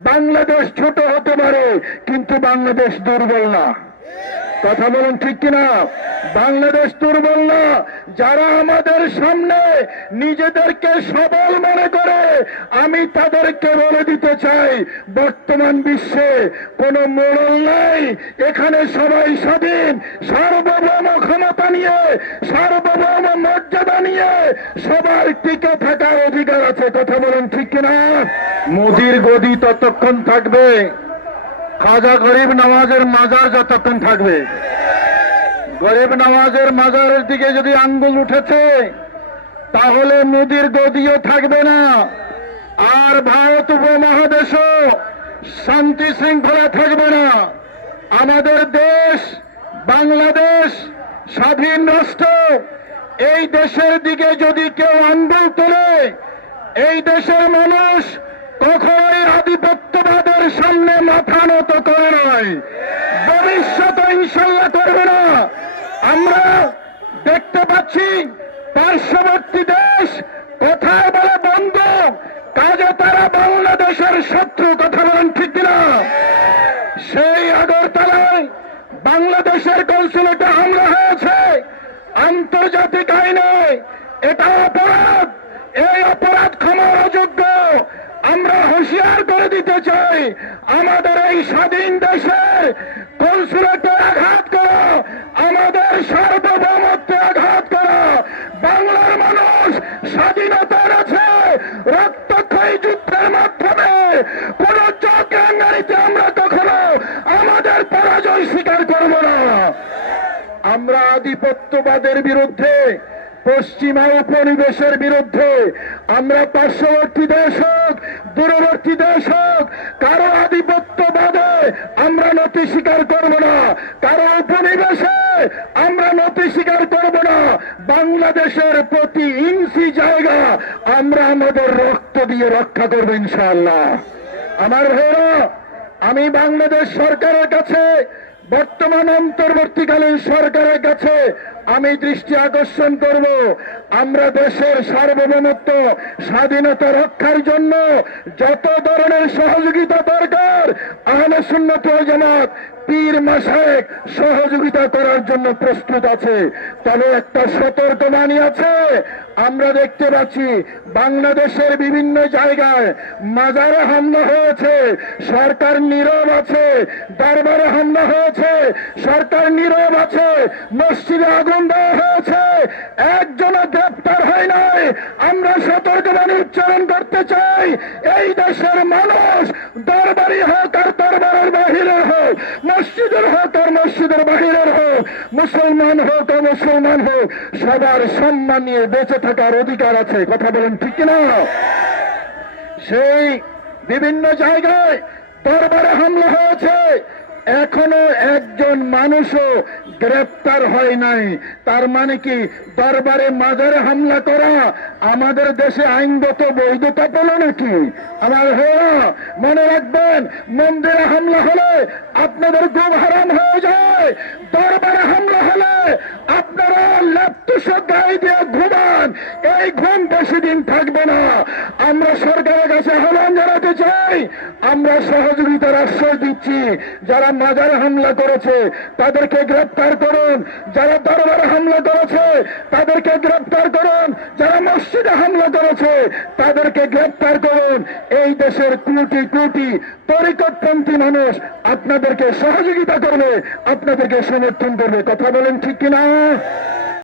বাংলাদেশ ছোট হতে পারে কিন্তু বাংলাদেশ দুর্বল না। কথা বলুন ঠিক কিনা? বাংলাদেশ দুর্বল না। যারা আমাদের সামনে নিজেদেরকে সবল মনে করে, আমি তাদেরকে বলে দিতে চাই, বর্তমান বিশ্বে কোনো মোড়ল নাই। এখানে সবাই স্বাধীন, সার্বভৌম ক্ষমতা নিয়ে, সার্বভৌম মর্যাদা নিয়ে সবার টিকে থাকার অধিকার আছে। কথা বলুন ঠিক কিনা? মোদির গদি ততক্ষণ থাকবে, খাজা গরিব নওয়াজের মাজার যতক্ষণ থাকবে। গরিব নওয়াজের মাজারের দিকে যদি আঙ্গুল উঠেছে তাহলে মোদির গদিও থাকবে না। আর ভারত উপমহাদেশও শান্তি শৃঙ্খলা থাকবে না। আমাদের দেশ বাংলাদেশ স্বাধীন রাষ্ট্র, এই দেশের দিকে যদি কেউ আঙ্গুল তোলে, এই দেশের মানুষ কখনোই আধিপত্যবাদের সামনে মাথা নত করে নয়, ভবিষ্যতে ইনশাল্লাহ করবে না। আমরা দেখতে পাচ্ছি পার্শ্ববর্তী দেশ কথায় বলে বন্ধু, কাজে তারা বাংলাদেশের শত্রু। কথা বলেন ঠিক কিনা? সেই আগরতলায় বাংলাদেশের কনসুলেটে হামলা হয়েছে, আন্তর্জাতিক আইনে এটা অপরাধ। এই অপরাধ ক্ষমার অযোগ্য। আমরা হুঁশিয়ার করে দিতে চাই, আমাদের এই স্বাধীন দেশের কনসুলেটে আঘাত করা, আমাদের সার্বভৌমত্বে আঘাত করা, বাংলার মানুষ স্বাধীনতা আছে রক্তক্ষয়ী যুদ্ধের মাধ্যমে। কোন চক্রাঙ্গারিতে আমরা কখনো আমাদের পরাজয় স্বীকার করব না। আমরা আধিপত্যবাদের বিরুদ্ধে, পশ্চিমা উপনিবেশের বিরুদ্ধে, আমরা পার্শ্ববর্তী দেশ হোক, দূরবর্তী দেশ হোক, কারো আধিপত্যবাদে আমরা নতি স্বীকার করব না, কারো উপনিবেশে আমরা নতি স্বীকার করব না। বাংলাদেশের প্রতি ইঞ্চি জায়গা আমরা আমাদের রক্ত দিয়ে রক্ষা করব ইনশাআল্লাহ। আমার ভাইরা, আমি বাংলাদেশ সরকারের কাছে, বর্তমান অন্তর্বর্তীকালীন সরকারের কাছে আমি দৃষ্টি আকর্ষণ করব, আমরা দেশের সার্বভৌমত্ব স্বাধীনতা রক্ষার জন্য যত ধরনের সহযোগিতা দরকার, আহলে সুন্নাত ওয়াল জামাত পীর মাশায়েখ সহযোগিতা করার জন্য প্রস্তুত আছে। তবে একটা সতর্কবাণী আছে। আমরা দেখতে পাচ্ছি বাংলাদেশের বিভিন্ন জায়গায় মাজারে হামলা হয়েছে, সরকার নীরব আছে। দরবারে হামলা হয়েছে, সরকার নীরব আছে। মসজিদে আগুন দেওয়া হয়েছে, একজনও গ্রেপ্তার হয় নাই। আমরা সতর্কবাণী উচ্চারণ করতে চাই, এই দেশের মানুষ দরবারি হোক আর দরবারের বাহিরের হোক, মসজিদের হোক আর মসজিদের বাহিরের হোক, মুসলমান হোক আর মুসলমান হোক, সবার সম্মান নিয়ে বেঁচে থাকার অধিকার আছে। কথা বলেন ঠিক কিনা? সেই বিভিন্ন জায়গায় দরবারে হামলা হয়েছে, এখনো একজন মানুষও গ্রেপ্তার হয় নাই। তার মানে কি দরবারে মাজারে হামলা করা আমাদের দেশে আইনগত বৈধতা পেল নাকি? আমার ভাইরা মনে রাখবেন, মন্দিরে হামলা হলে আপনাদের ঘুম হারাম হয়ে যায়, দরবারে হামলা হলে আপনারা ল্যাপটপ গায়ে দিয়ে ঘুমান, এই ঘুম বেশি দিন থাকবে না। আমরা সরকারের কাছে আহ্বান জানাতে চাই, আমরা সহযোগিতার আশ্বাস দিচ্ছি, যারা মাজারে হামলা করেছে তাদেরকে গ্রেপ্তার করুন, যারা দরবারে হামলা করেছে তাদেরকে গ্রেপ্তার করুন, যারা মসজিদে হামলা করেছে তাদেরকে গ্রেপ্তার করুন। এই দেশের কোটি কোটি তরিকতপন্থী মানুষ আপনাদেরকে সহযোগিতা করবে, আপনাদেরকে সমর্থন করবে। কথা বলেন ঠিক কিনা?